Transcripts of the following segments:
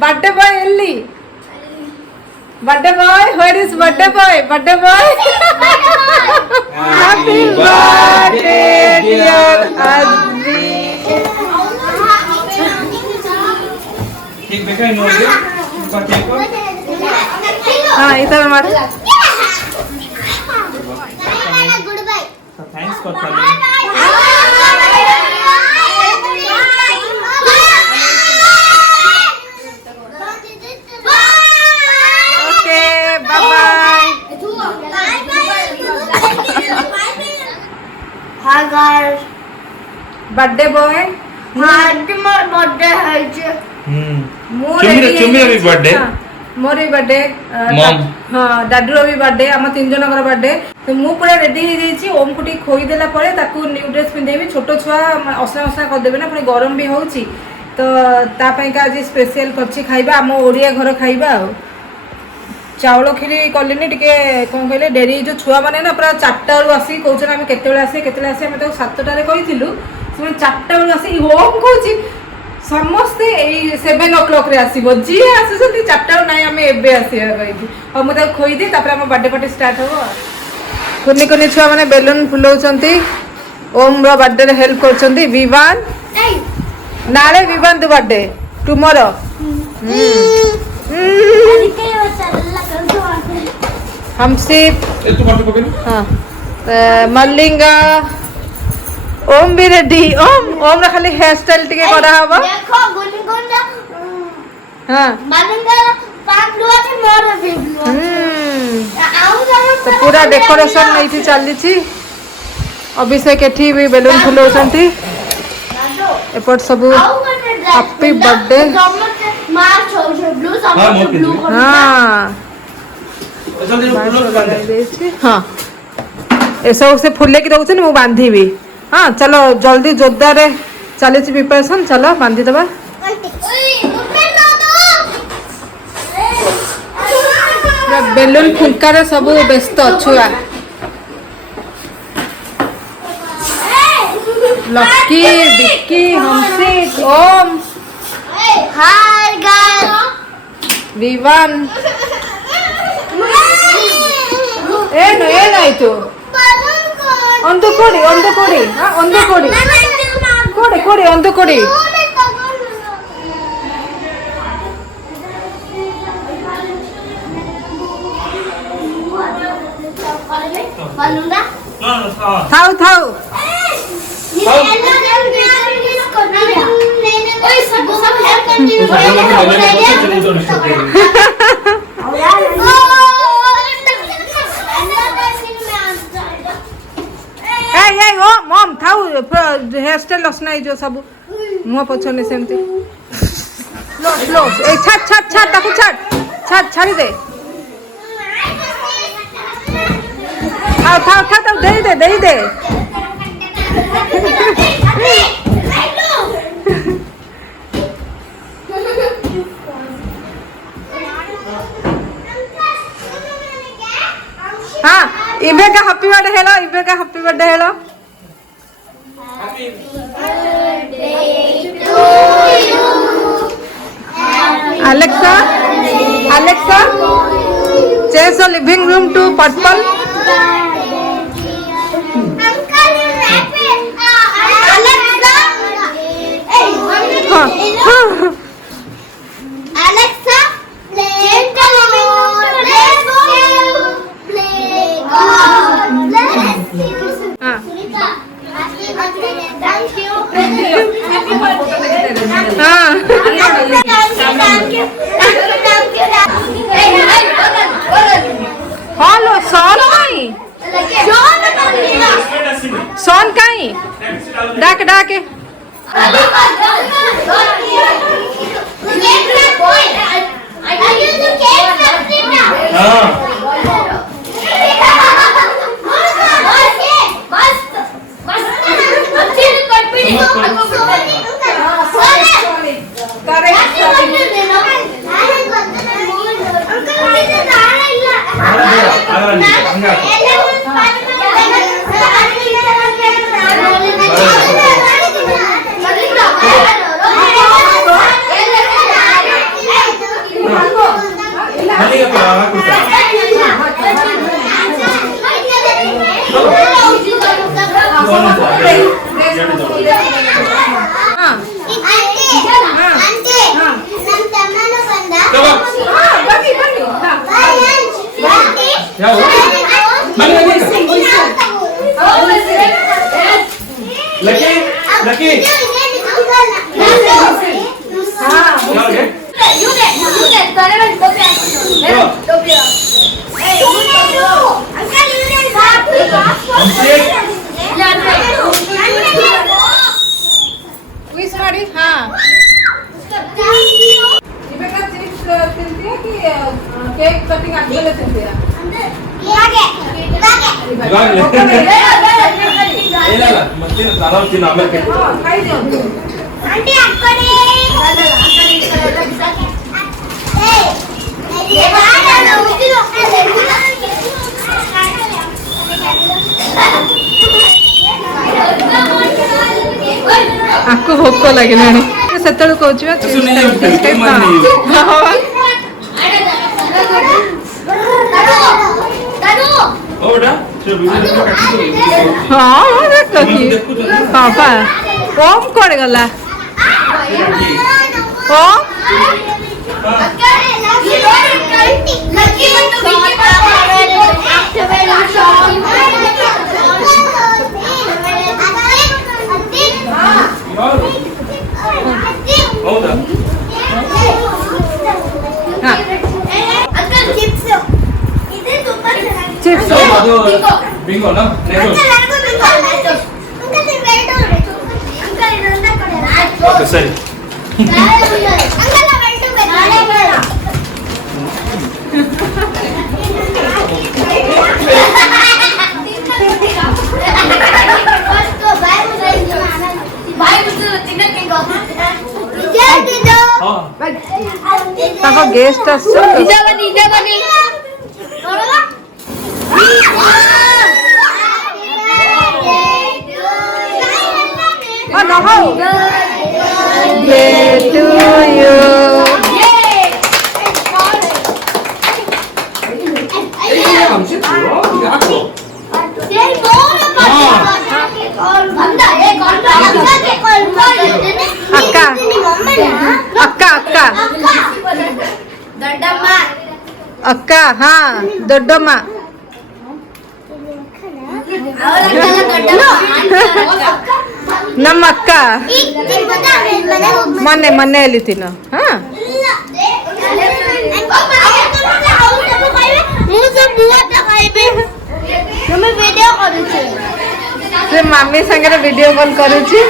birthday boy Ellie. Birthday boy, where is birthday boy? Birthday boy. Happy birthday dear Adri. ठीक बेटा no दे पटे को हां इधर मार गुड बाय तो thanks for coming okay bye bye hi guys birthday boy आज मोर बर्थडे है जे चुम्मी भी बर्थडे मोर भी बर्थडे मॉम हां दादूर भी बर्थडे हम तीन जनकर बर्थडे तो मु पूरा रेडी हो जाई छी ओम कुटी खोई देला परे ताकू न्यू ड्रेस पिंदेबी छोटो छुआ असना असना कर देबे ना पुणी गरम भी होउची तो ता पई का आज स्पेशल करछि खाइबा हम ओडिया घर खाइबा चावल खीरी कलिनी टिके कोन कहले डेरी जो छुआ माने ना पूरा 4टा रु आसी कहउछ हम केतेले आसे हम तो 7टा रे कहिथिलु से 4टा रु आसी होम कहउची समस्ते 7 o'clock रे आसीबो जी आसुसती 4टा नाही हमें एबे आसीबा कहि हम त खोई दे तापर हम बर्थडे पार्टी स्टार्ट हो कुनी कुनी छुआ माने बेलून फुलाउचंती ओम रो बर्थडे रे हेल्प करचंती विवान नाले विवान दु बर्थडे टुमारो हमसे तू बर्थडे पकड़ हां मल्लिंगा ओम भी रेडी ओम रा खाली हेयर स्टाइल टिके करा हबो देखो गुनगुन हां मल्लिंगा पाक लो আছে मोर भी तो पूरा डेकोरेशन नहीं थी चली छी अभिषेक एठी भी बेलून फुलाउछंती एपट सब हैप्पी बर्थडे मार्च हो ब्लू सब ब्लू हां हाँ ए सब से फुले की दउछन मु बांधी भी हाँ चलो जल्दी जोरदार चली प्रिपरेशन चलो बांधी दबा बेलून फुंकार सब व्यस्त छुआ लकी बिक्की हमसिक ओम हाय गाइस विवान ए नहीं तो on the kodi हाँ on the kodi kodi on the kodi थाओ ओ मम थाउ हेयर स्टाइल लसना जो सब मुह पछने सेमती स्लो ए छाट ताकू छाट छाड़ी दे था दे दे हाँ इबे का happy birthday hello Alexa change the living room to purple Alexa change the living room Thank you. Hello सोन कहीं डाके केक कटिंग आदमेಲೆ ತಿಂತೀರಾ ಇಲ್ಲ ಮತ್ತೆ ಆರಾಮ್ ಆಮೇಲೆ ಆಂಟಿ ಅಕ್ಕಡೆ आपको भोक लगे सेतु कौच हाँ पापा ओम कौन गला ओम चिप्स बिंगो ना ओके सरी गेस्ट to you. अक्का अक्का अक्का अक्का हाँ दोड्डम्मा ನಮ್ಮ ಅಕ್ಕ ಮೊನ್ನೆ ಮನೆಯಲ್ಲಿ ತಿನ್ನೋ ಹಾ से मम्मी संगे वीडियो कॉल करूची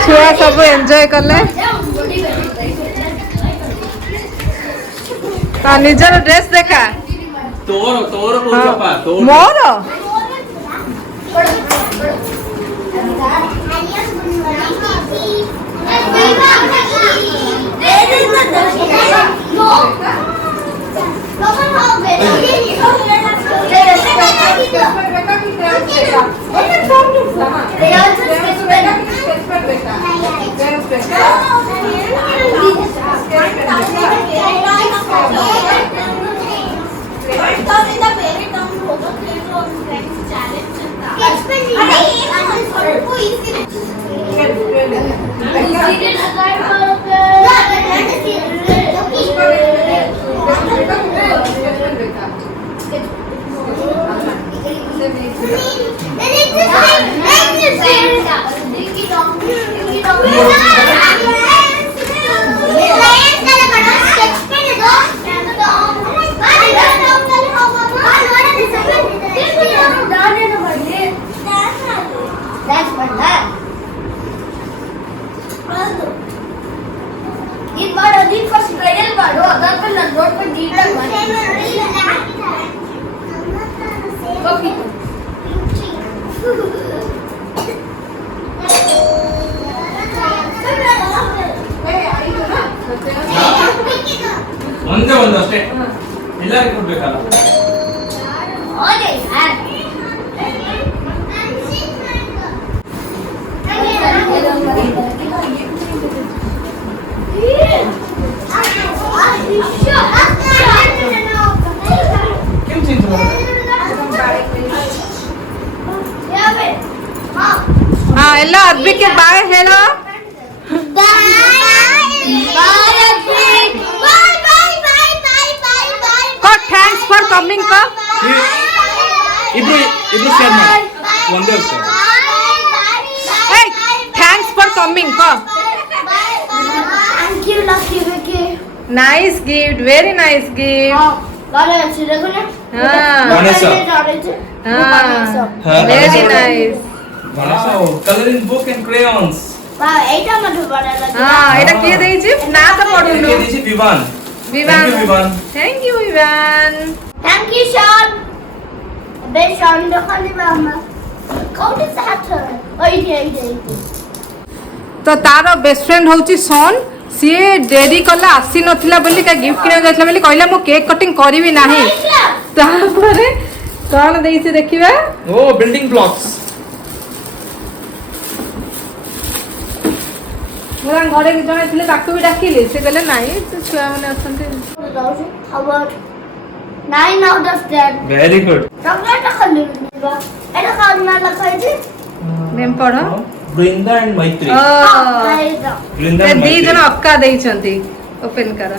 छुआ सब एंजॉय कले निजर ड्रेस देखा तोर तोर पापा तोर मोर ಒಂದೇ ಒಂದು ಅಷ್ಟೇ ಎಲ್ಲರಿಗೂ ಕೊಡ್ಬೇಕಲ್ಲ Yeah, साध्वी के बाय हेलो को थैंक्स फॉर कमिंग को इब्रो शर्मा वंदे उसका थैंक्स फॉर कमिंग को Thank you, Lucky Vicky. Nice gift very nice gift Vanessa. Very nice Vanessa coloring book and crayons एटा किए देछि ना तो पढुनु ये this Vivaan Vivaan Vivaan thank you Vivaan Thank you, Sean. Ben Sean देखली मामा कौन से हाथ ओइ दे तो तार बेस्ट फ्रेंड होची सोन सीए डेरी कला आसी नथिला बोली का गिफ्ट किने जाथला बोली कहला मो केक कटिंग करिवि नाही तापरे कोन देइछि देखिबा ओ बिल्डिंग ब्लॉक्स मोरा घरे जने थिले ताकू भी डाकिले से कहले नाही तो छुआ माने अछंती About 9 out of 10. Very good chocolate खाली बा एटा कान में लखाई नेम पढो बृंदा एंड मैत्री ओ बृंदा ते एंड दी मैत्री जन अक्का देइछंती ओपन करा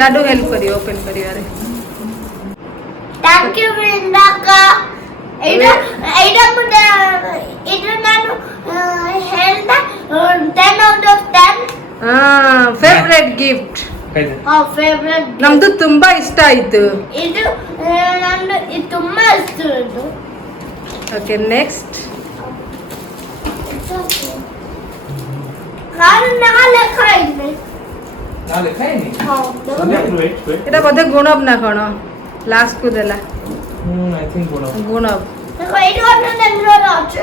डाडू हेल्प करियो ओपन करिवारे थैंक यू वृंदा का एटा मुझे एटा नानु health 10 out of 10 favourite gift कैसे फेवरेट ನಮ್ದು ತುಂಬಾ ಇಷ್ಟ ಆಯ್ತು ಇದು ನಂದು ಇದು ತುಂಬಾ ಇಷ್ಟ ಇದು ಓಕೆ ನೆಕ್ಸ್ಟ್ ನಾನು ನಾಳೆ ಖಾಯಿದ್ದೆ ना लिखा है नहीं ಹೌದು वेट এটা বোধে গুণব না কোন লাস্ট কু দেলা आई थिंक बोलो গুণব দেখো এটা অন্য নেমরো আছে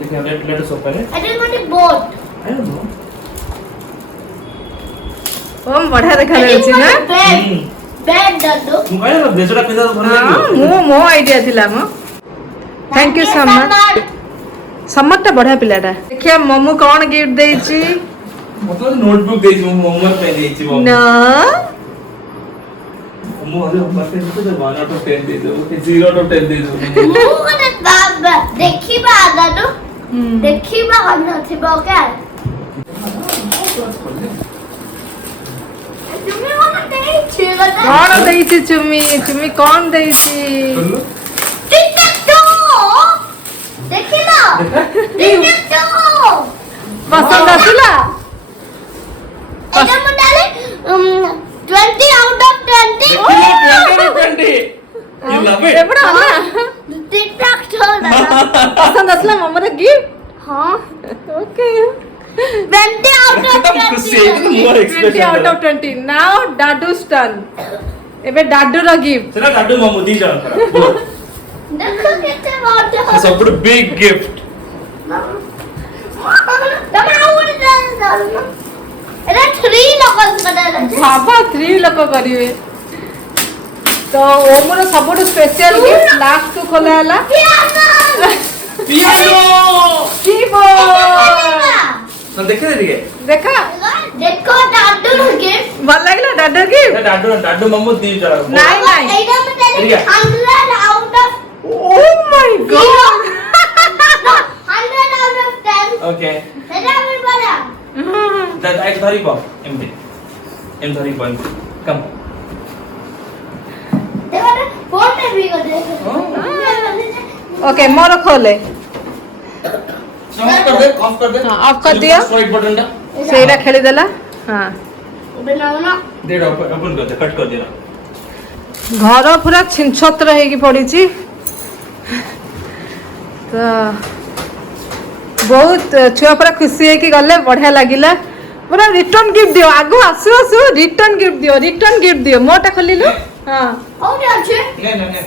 देखिए लेट अस ओपन इट এটা মানে বোট आई डोंट नो ওম বঢ়িয়া দেখা যাচ্ছে না বেড দাদু तुम कहले ना बेचड़ा पिज्जा तो भर ହଁ लगे ମୋ ଆଇडिଆ ଥିଲା ମ थैंक यू सो मच समरटा बढ़िया पिलाटा देखिए मम्मू कौन गिफ्ट देची मतलब नोटबुक देई मु होमवर्क पे देई छी ना मु अरे होमवर्क पे तो 1 out of 10 दे दो कि 0 out of 10 दे दो ମୁଁ ଗୋଟେ ବାବା ଦେଖିବା ଦାଦୁ ଦେଖିବା ଅନ୍ନଥିବ ଓକେ ତୁମେ କଣ ଦେଇଛି ଗଦା कौन देची चुमी चुमी कौन देची टिकटो ଦେଖିଲା टिकटो पसंद आसिला এটা ମୁଁ ডালে 20 out of 20 you love it एबड़ा ना टिकटो पसंद आसिला मम्मा गिफ्ट हां ओके 20 out of एकदम खुशी है 20 एकदम मोर 20 expression out of 20 now dadu's turn एबे दादू रो गिफ्ट चला डाडू मामू दी जान करा देखो केते मोटा सब बिग गिफ्ट तमे आउट दे एटा 3 लोकल करा बाबा 3 लोक करिवे तो ओमर सबुठ स्पेशल गिफ्ट लास्ट को खोला हला पियानो कीबोर्ड ना देखे दे देखा देखो दादू गिफ्ट ভাল লাগিলা দাদু गिफ्ट डाडू मामू दी जान नहीं नहीं एटा में 100 out of oh my God 100 out of 10 okay एटा में बड़ा दैट आई धरी बॉ एम धरी बॉ कम देखो फोन में भी कर दे ओके मोर खोले ऑफ कर दे हां ऑफ कर दिया राइट बटन दा सेटा खेली देला हां बनाओ ना दे ओपन कर दे कट कर दे घर पूरा छिनछत्र ହେଇକି ପଡିଛି ତ ବହୁତ ଛୁଆ ପୁରା ଖୁସି ହେଇକି ଗଲେ ବଢିଆ ଲାଗିଲା ପୁରା ରିଟର୍ନ गिफ्ट दियो आगु आसु आसु रिटर्न गिफ्ट दियो मोटा खोलिलु हां और अच्छे नहीं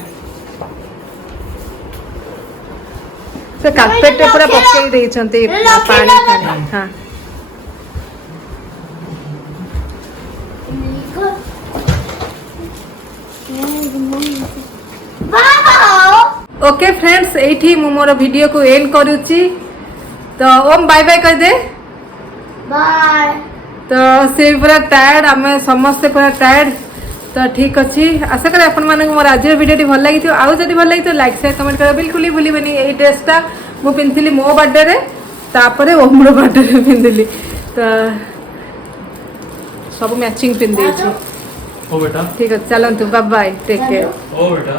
से कार्पेट पे पूरा पकेई देइछंती पानी हां ओके फ्रेंड्स एठी मु मोर वीडियो को एंड करूची तो ओम बाय बाय कह दे बाय तो से पूरा टायर्ड आमे समस्त पूरा टायर्ड तो ठीक अच्छी आशा करें आपण मानक मोर आज वीडियो भल लगी आउ जदि भल लगी तो लाइक शेयर कमेंट कर बिल्कुल ही भूलिबेनी ए ड्रेसटा मु पिनथिली मो बर्थडे रे तापर ओमर बर्थडे पिंधिली तो सब मैचिंग पिंधे ओ बेटा ठीक है चलतु बाय बाय टेक केयर ओ बेटा